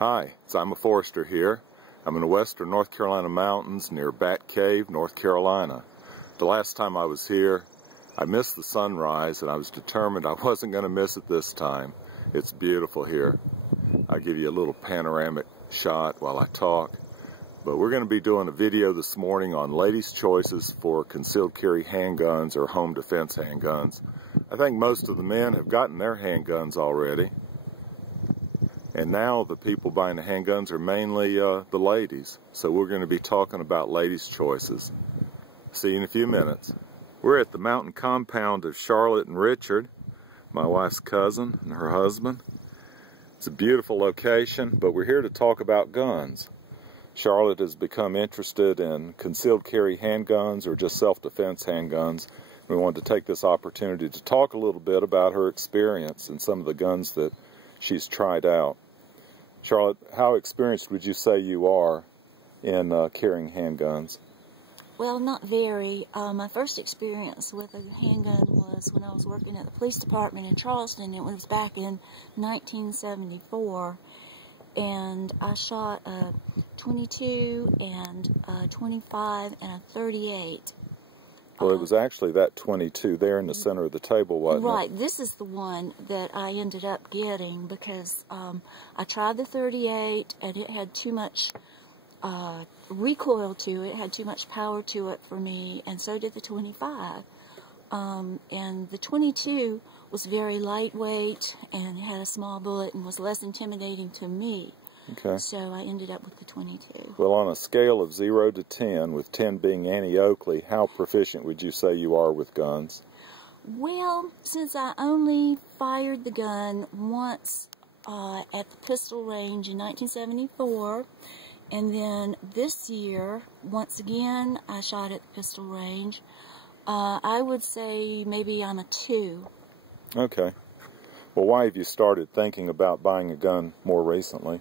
Hi, I'm a forester here. I'm in the western North Carolina mountains near Bat Cave, North Carolina. The last time I was here, I missed the sunrise, and I was determined I wasn't going to miss it this time. It's beautiful here. I'll give you a little panoramic shot while I talk. But we're going to be doing a video this morning on ladies' choices for concealed carry handguns or home defense handguns. I think most of the men have gotten their handguns already. And now the people buying the handguns are mainly the ladies. So we're going to be talking about ladies' choices. See you in a few minutes. We're at the mountain compound of Charlotte and Richard, my wife's cousin and her husband. It's a beautiful location, but we're here to talk about guns. Charlotte has become interested in concealed carry handguns or just self-defense handguns. We wanted to take this opportunity to talk a little bit about her experience and some of the guns that she's tried out. Charlotte, how experienced would you say you are in carrying handguns? Well, not very. My first experience with a handgun was when I was working at the police department in Charleston. It was back in 1974, and I shot a 22 and a 25 and a 38. Well, it was actually that 22 there in the center of the table, wasn't it? Right. This is the one that I ended up getting because I tried the 38 and it had too much recoil to it. It had too much power to it for me, and so did the 25. And the 22 was very lightweight and had a small bullet and was less intimidating to me. Okay. So I ended up with the 22. Well, on a scale of 0 to 10, with 10 being Annie Oakley, how proficient would you say you are with guns? Well, since I only fired the gun once at the pistol range in 1974, and then this year, once again, I shot at the pistol range, I would say maybe I'm a 2. Okay. Well, why have you started thinking about buying a gun more recently?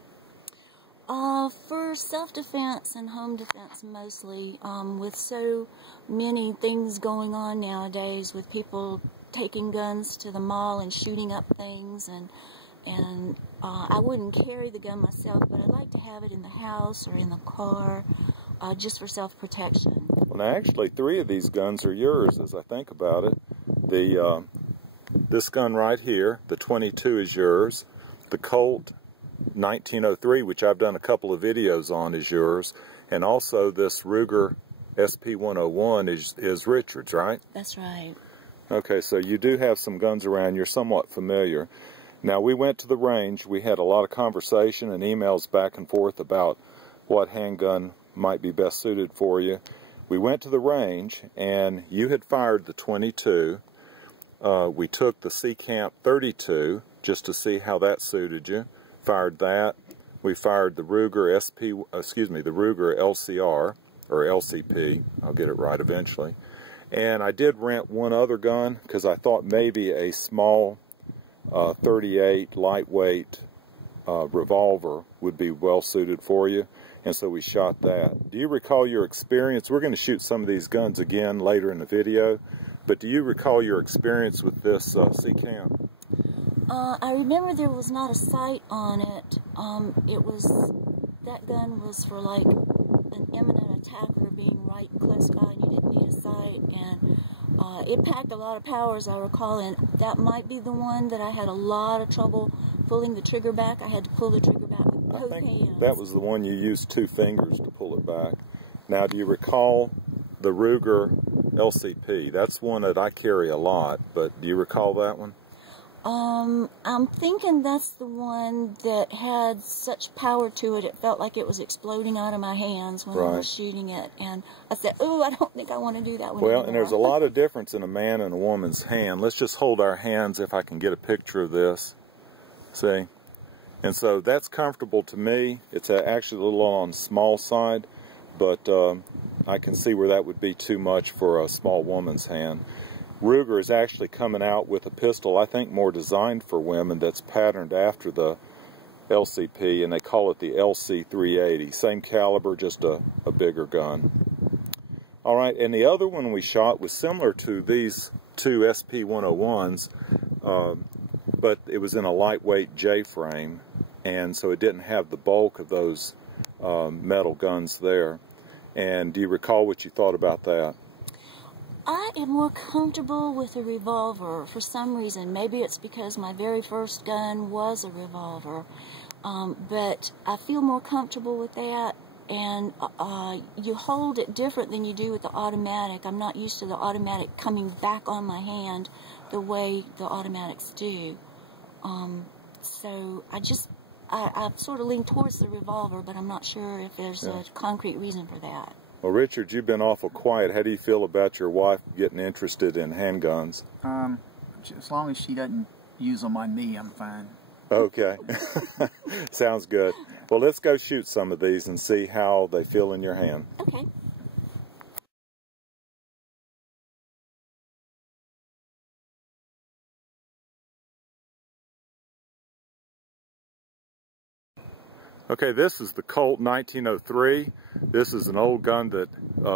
For self-defense and home defense mostly, with so many things going on nowadays with people taking guns to the mall and shooting up things, and I wouldn't carry the gun myself, but I'd like to have it in the house or in the car, just for self-protection. Well, now actually 3 of these guns are yours as I think about it. This gun right here, the 22, is yours. The Colt 1903, which I've done a couple of videos on, is yours, and also this Ruger SP101 is Richard's, right? That's right. Okay, so you do have some guns around. You're somewhat familiar. Now, we went to the range. We had a lot of conversation and emails back and forth about what handgun might be best suited for you. We went to the range, and you had fired the 22. We took the C-Camp 32 just to see how that suited you. Fired that. We fired the Ruger the Ruger LCR or LCP. I'll get it right eventually. And I did rent one other gun because I thought maybe a small 38 lightweight revolver would be well suited for you, and so we shot that. Do you recall your experience? We're going to shoot some of these guns again later in the video, but do you recall your experience with this C-Camp? I remember there was not a sight on it. That gun was for like an imminent attacker being right close by and you didn't need a sight, and it packed a lot of power, as I recall, and that might be the one that I had a lot of trouble pulling the trigger back. I had to pull the trigger back with both hands. That was the one you used 2 fingers to pull it back. Now, do you recall the Ruger LCP? That's one that I carry a lot, but do you recall that one? I'm thinking that's the one that had such power to it, it felt like it was exploding out of my hands when I was shooting it, and I said, oh, I don't think I want to do that one anymore. And there's a lot of difference in a man and a woman's hand. Let's just hold our hands if I can get a picture of this. See? And so that's comfortable to me. It's actually a little on the small side, but I can see where that would be too much for a small woman's hand. Ruger is actually coming out with a pistol, I think more designed for women, that's patterned after the LCP, and they call it the LC380. Same caliber, just a bigger gun. Alright, and the other one we shot was similar to these 2 SP101s, but it was in a lightweight J-frame. and so it didn't have the bulk of those metal guns there. And do you recall what you thought about that? I am more comfortable with a revolver for some reason. Maybe it's because my very first gun was a revolver, but I feel more comfortable with that. And you hold it different than you do with the automatic. I'm not used to the automatic coming back on my hand the way the automatics do. So I sort of lean towards the revolver, but I'm not sure if there's a concrete reason for that. Well, Richard, you've been awful quiet. How do you feel about your wife getting interested in handguns? As long as she doesn't use them on me, I'm fine. Okay. Sounds good. Well, let's go shoot some of these and see how they feel in your hand. Okay. Okay, this is the Colt 1903. This is an old gun that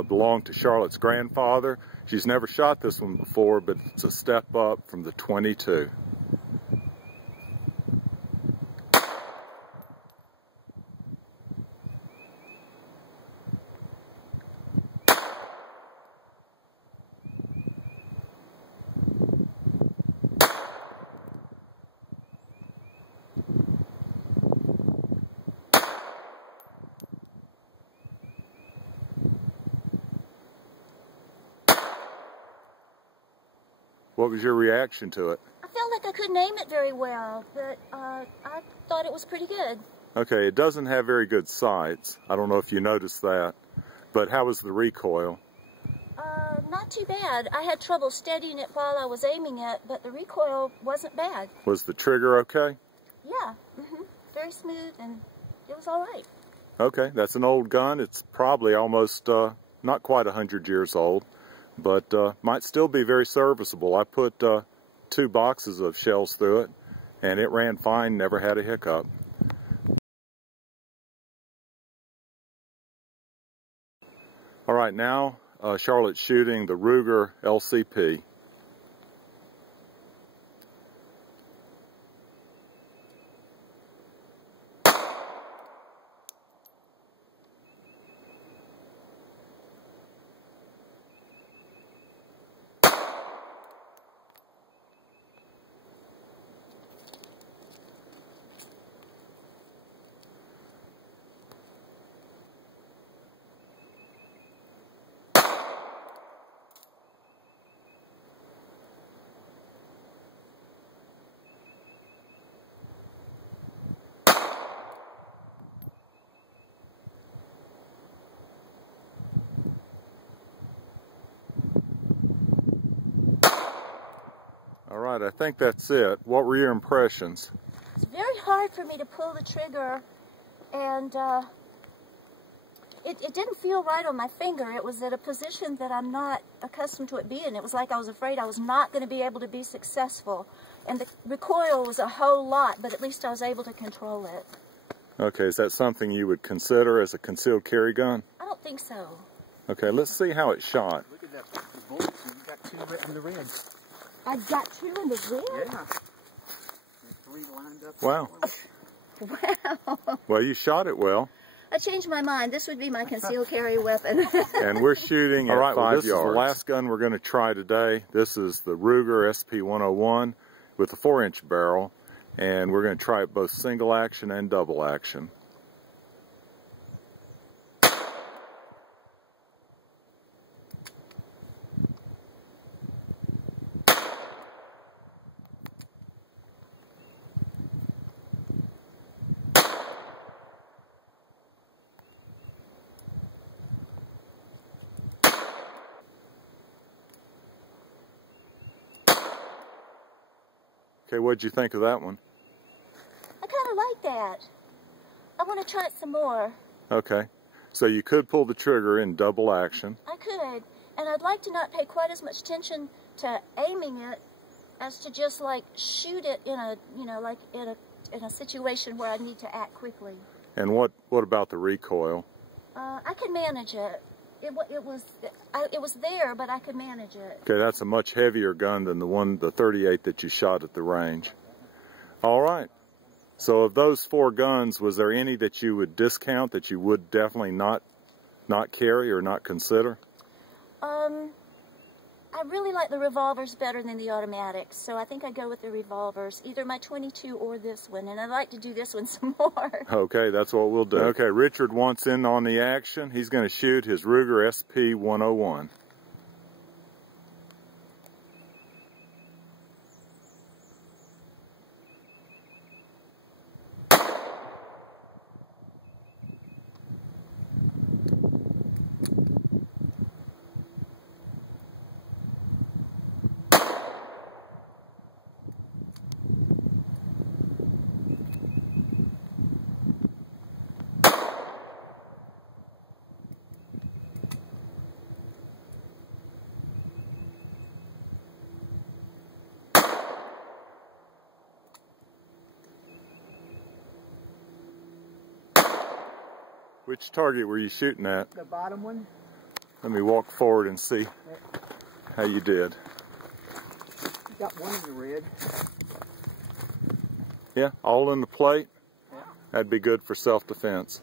belonged to Charlotte's grandfather. She's never shot this one before, but it's a step up from the 22. What was your reaction to it? I felt like I couldn't aim it very well, but I thought it was pretty good. Okay, it doesn't have very good sights. I don't know if you noticed that. But how was the recoil? Not too bad. I had trouble steadying it while I was aiming it, but the recoil wasn't bad. Was the trigger okay? Yeah, very smooth, and it was all right. Okay, that's an old gun. It's probably almost not quite 100 years old, but might still be very serviceable. I put 2 boxes of shells through it, and it ran fine, never had a hiccup. All right, now Charlotte's shooting the Ruger LCP. All right, I think that's it. What were your impressions? It's very hard for me to pull the trigger, and it didn't feel right on my finger. It was at a position that I'm not accustomed to it being. It was like I was afraid I was not going to be able to be successful. And the recoil was a whole lot, but at least I was able to control it. Okay, is that something you would consider as a concealed carry gun? I don't think so. Okay, let's see how it shot. Look at that, the bullets, you got 2 in the red. I got 2 in the red? Yeah. 3 lined up. Wow. Wow. Well, you shot it well. I changed my mind. This would be my concealed carry weapon. And we're shooting at 5 yards. All right, this is the last gun we're going to try today. This is the Ruger SP-101 with a 4-inch barrel, and we're going to try it both single action and double action. Okay, what'd you think of that one? I kind of like that. I want to try it some more. Okay, so you could pull the trigger in double action. I could, and I'd like to not pay quite as much attention to aiming it as to just like shoot it in a, you know, like in a situation where I need to act quickly. And what about the recoil? I could manage it. It was there, but I could manage it. Okay, that's a much heavier gun than the 38 that you shot at the range. All right. So of those 4 guns, was there any that you would discount, that you would definitely not carry or not consider? I really like the revolvers better than the automatics, so I think I go with the revolvers, either my 22 or this one, and I'd like to do this one some more. Okay, that's what we'll do. Okay, Richard wants in on the action. He's going to shoot his Ruger SP 101. Which target were you shooting at? The bottom one. Let me walk forward and see how you did. Got one in the red. Yeah, all in the plate? Yeah. That'd be good for self-defense.